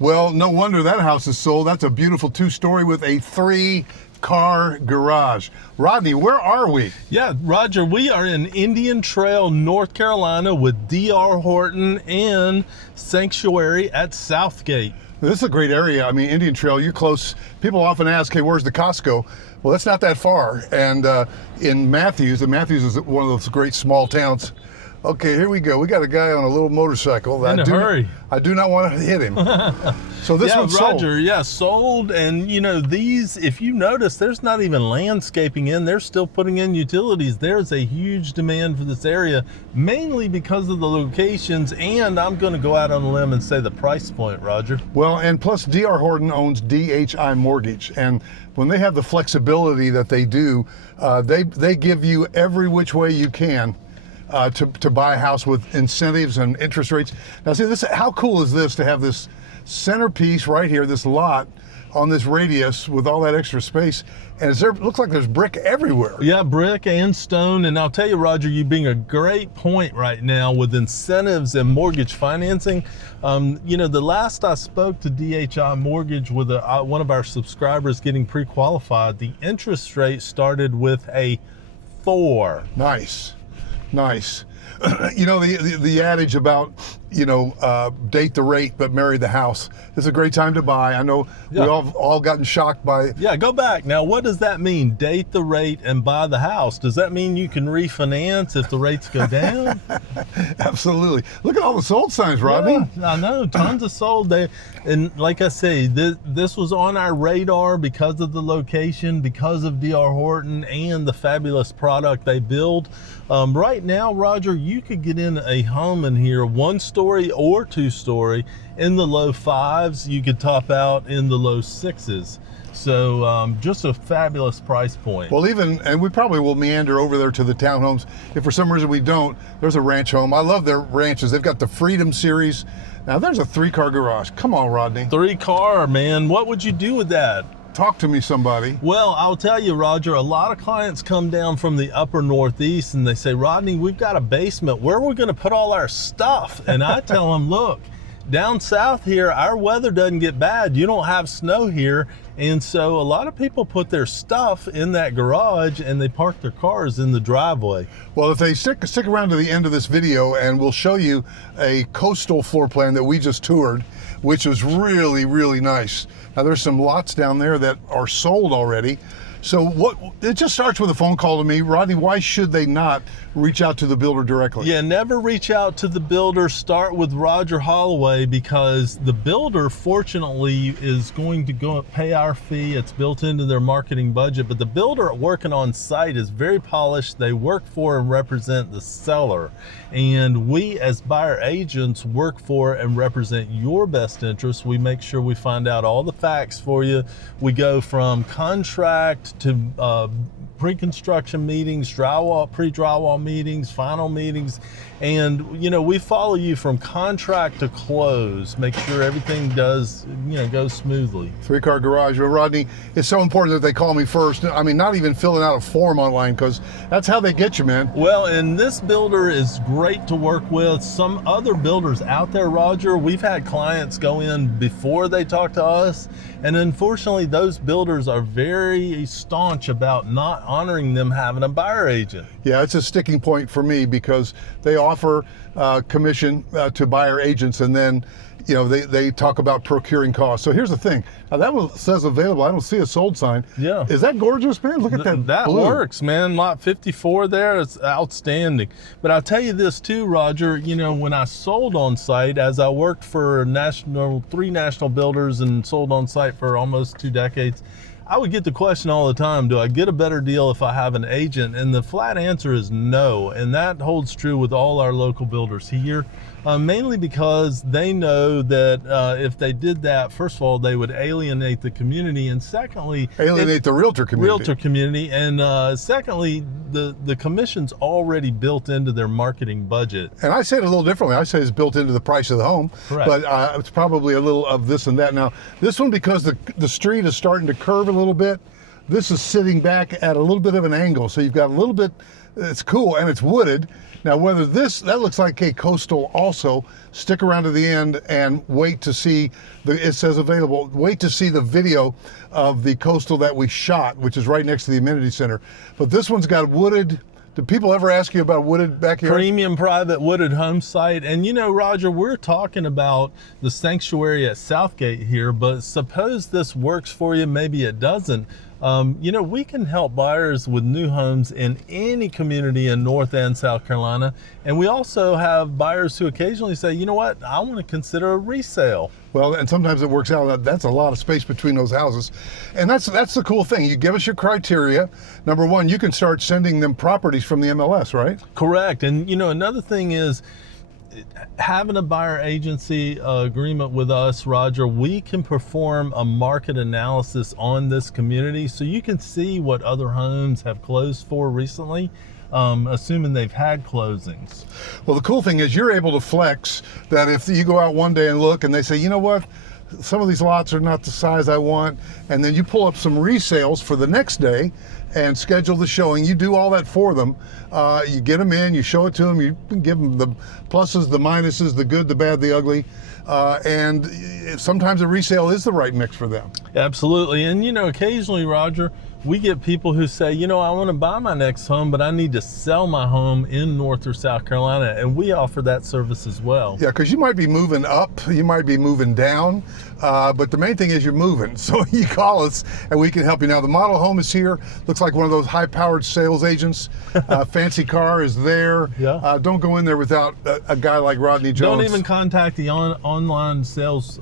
Well, no wonder that house is sold. That's a beautiful 2-story with a 3-car garage. Rodney, where are we? Yeah, Roger, we are in Indian Trail, North Carolina with DR Horton and Sanctuary at Southgate. This is a great area. I mean, Indian Trail, you're close. People often ask, hey, where's the Costco? Well, that's not that far. And in Matthews, and Matthews is one of those great small towns. Okay, here we go. We got a guy on a little motorcycle. In a hurry. I do not want to hit him. So this one's sold. Roger, yeah, sold. And you know, these, if you notice, there's not even landscaping in. They're still putting in utilities. There's a huge demand for this area, mainly because of the locations. And I'm going to go out on a limb and say the price point, Roger. Well, and plus DR Horton owns DHI Mortgage. And when they have the flexibility that they do, they give you every which way you can. To buy a house with incentives and interest rates. Now see, how cool is this to have this centerpiece right here, this lot on this radius with all that extra space, and looks like there's brick everywhere. Yeah, brick and stone. And I'll tell you, Roger, you bring a great point right now with incentives and mortgage financing. You know, the last I spoke to DHI Mortgage with one of our subscribers getting pre-qualified, the interest rate started with a 4. Nice. You know, the adage about, you know, date the rate but marry the house. It's a great time to buy. I know we all gotten shocked by. Yeah, go back. Now, what does that mean? Date the rate and buy the house. Does that mean you can refinance if the rates go down? Absolutely. Look at all the sold signs, Rodney. Yeah, I know, tons of sold. And like I say, this was on our radar because of the location, because of DR Horton and the fabulous product they build. Right now, Roger, you could get in a home in here, 1-story or 2-story, in the low 5s. You could top out in the low 6s. So just a fabulous price point. Well, and we probably will meander over there to the townhomes. If for some reason we don't, there's a ranch home. I love their ranches. They've got the Freedom Series. Now there's a 3-car garage. Come on, Rodney. 3-car, man. What would you do with that? Talk to me, somebody. Well, I'll tell you, Roger, a lot of clients come down from the upper Northeast and they say, Rodney, we've got a basement. Where are we going to put all our stuff? And I tell them, look, down south here, our weather doesn't get bad. You don't have snow here. And so a lot of people put their stuff in that garage and they park their cars in the driveway. Well, if they stick around to the end of this video, and we'll show you a coastal floor plan that we just toured, which was really, really nice. Now there's some lots down there that are sold already. So it just starts with a phone call to me. Rodney, why should they not reach out to the builder directly? Yeah, never reach out to the builder. Start with Roger Holloway, because the builder, fortunately, is going to go pay our fee. It's built into their marketing budget. But the builder working on site is very polished. They work for and represent the seller. And we, as buyer agents, work for and represent your best interests. We make sure we find out all the facts for you. We go from contract to pre-construction meetings, drywall, pre-drywall meetings, final meetings, and you know, we follow you from contract to close. Make sure everything goes smoothly. 3-car garage. Well, Rodney, it's so important that they call me first. I mean, not even filling out a form online, because that's how they get you, man. Well, and this builder is great to work with. Some other builders out there, Roger, we've had clients go in before they talk to us, and unfortunately those builders are very staunch about not honoring them having a buyer agent. Yeah, it's a sticking point for me, because they offer commission to buyer agents, and then they talk about procuring costs. So here's the thing. Now that one says available. I don't see a sold sign. Yeah. Is that gorgeous, man? Look at that. That blue. Works, man. Lot 54 there. It's outstanding. But I'll tell you this too, Roger. You know, when I sold on site, as I worked for 3 national builders and sold on site for almost 2 decades, I would get the question all the time, do I get a better deal if I have an agent? And the flat answer is no. And that holds true with all our local builders here, mainly because they know that if they did that, first of all, they would alienate the community. And secondly, alienate the realtor community. And secondly, the commission's already built into their marketing budget. And I say it a little differently. I say it's built into the price of the home. Correct. But it's probably a little of this and that. Now, this one, because the street is starting to curve a little bit, this is sitting back at a little bit of an angle. So you've got a little bit It's cool, and it's wooded. Now, whether that looks like a coastal also, stick around to the end and wait to see, it says available, wait to see the video of the coastal that we shot, which is right next to the amenity center. But this one's got wooded. Do people ever ask you about wooded backyard? Premium private wooded home site. And you know, Roger, we're talking about the sanctuary at Southgate here, but suppose this works for you, maybe it doesn't. You know, we can help buyers with new homes in any community in North and South Carolina. And we also have buyers who occasionally say, you know what, I want to consider a resale. Well, and sometimes it works out. That's a lot of space between those houses. And that's the cool thing. You give us your criteria. Number one, you can start sending them properties from the MLS, right? Correct. And you know, another thing is, having a buyer agency agreement with us, Roger, we can perform a market analysis on this community so you can see what other homes have closed for recently, assuming they've had closings. Well, the cool thing is you're able to flex that if you go out one day and look and they say, you know what, some of these lots are not the size I want, and then you pull up some resales for the next day and schedule the showing. You do all that for them. You get them in, you show it to them, you give them the pluses, the minuses, the good, the bad, the ugly, and sometimes a resale is the right mix for them. Absolutely. And you know, occasionally, Roger, we get people who say, you know, I want to buy my next home, but I need to sell my home in North or South Carolina, and we offer that service as well. Yeah, because you might be moving up, you might be moving down, but the main thing is you're moving. So you call us and we can help you. Now, the model home is here. Looks like one of those high-powered sales agents. Fancy car is there. Yeah. Don't go in there without a guy like Rodney Jones. Don't even contact the online sales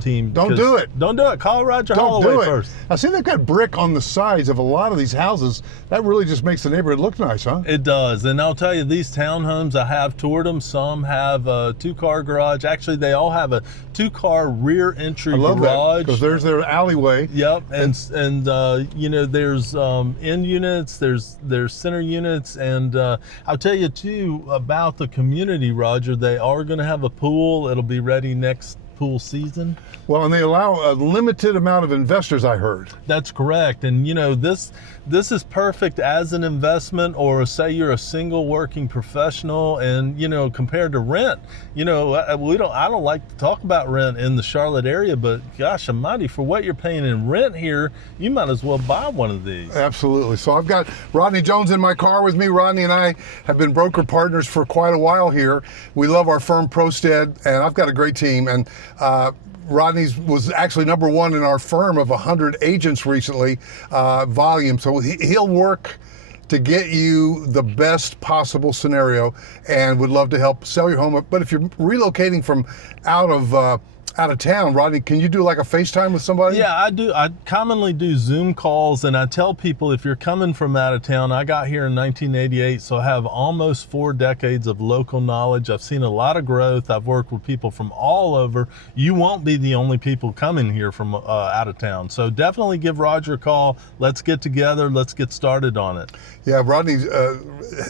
team. Don't do it. Don't do it. Call Roger Don't Holloway do it. first. I see they've got brick on the sides of a lot of these houses. That really just makes the neighborhood look nice, huh? It does. And I'll tell you, these townhomes, I have toured them. Some have a 2-car garage. Actually, they all have a 2-car rear entry garage. I love that, because there's their alleyway. Yep. And you know, there's end units, there's center units, and I'll tell you too about the community, Roger. They are going to have a pool. It'll be ready next pool season. Well, and they allow a limited amount of investors, I heard. That's correct. And you know, this is perfect as an investment, or say you're a single working professional, and you know, compared to rent, you know, I don't like to talk about rent in the Charlotte area, but gosh almighty, for what you're paying in rent here, you might as well buy one of these. Absolutely. So I've got Rodney Jones in my car with me. Rodney and I have been broker partners for quite a while here. We love our firm Prosted, and I've got a great team. And Rodney's was actually number one in our firm of 100 agents recently, volume. So he'll work to get you the best possible scenario, and would love to help sell your home. But if you're relocating from out of town, Rodney, can you do like a FaceTime with somebody? Yeah, I do. I commonly do Zoom calls, and I tell people, if you're coming from out of town, I got here in 1988, so I have almost 4 decades of local knowledge. I've seen a lot of growth. I've worked with people from all over. You won't be the only people coming here from out of town. So definitely give Roger a call. Let's get together. Let's get started on it. Yeah, Rodney's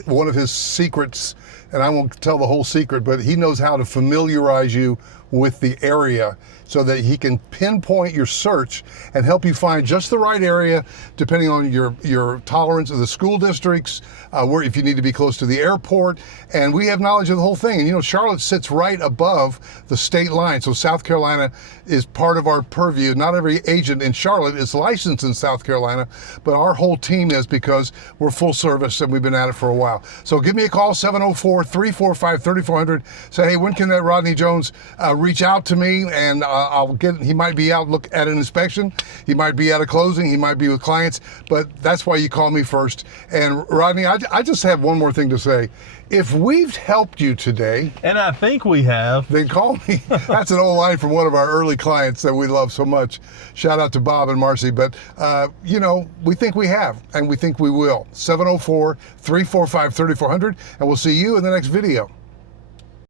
one of his secrets, and I won't tell the whole secret, but he knows how to familiarize you with the area so that he can pinpoint your search and help you find just the right area, depending on your tolerance of the school districts, where if you need to be close to the airport. And we have knowledge of the whole thing. And you know, Charlotte sits right above the state line, so South Carolina is part of our purview. Not every agent in Charlotte is licensed in South Carolina, but our whole team is, because we're full service and we've been at it for a while. So give me a call, 704-345-3400. Say, hey, when can that Rodney Jones reach out to me, and he might be out look at an inspection, he might be at a closing, he might be with clients, but that's why you call me first. And Rodney, I just have one more thing to say. If we've helped you today, and I think we have, then call me. That's an old line from one of our early clients that we love so much. Shout out to Bob and Marcy. But, you know, we think we have, and we think we will. 704-345-3400, and we'll see you in the next video.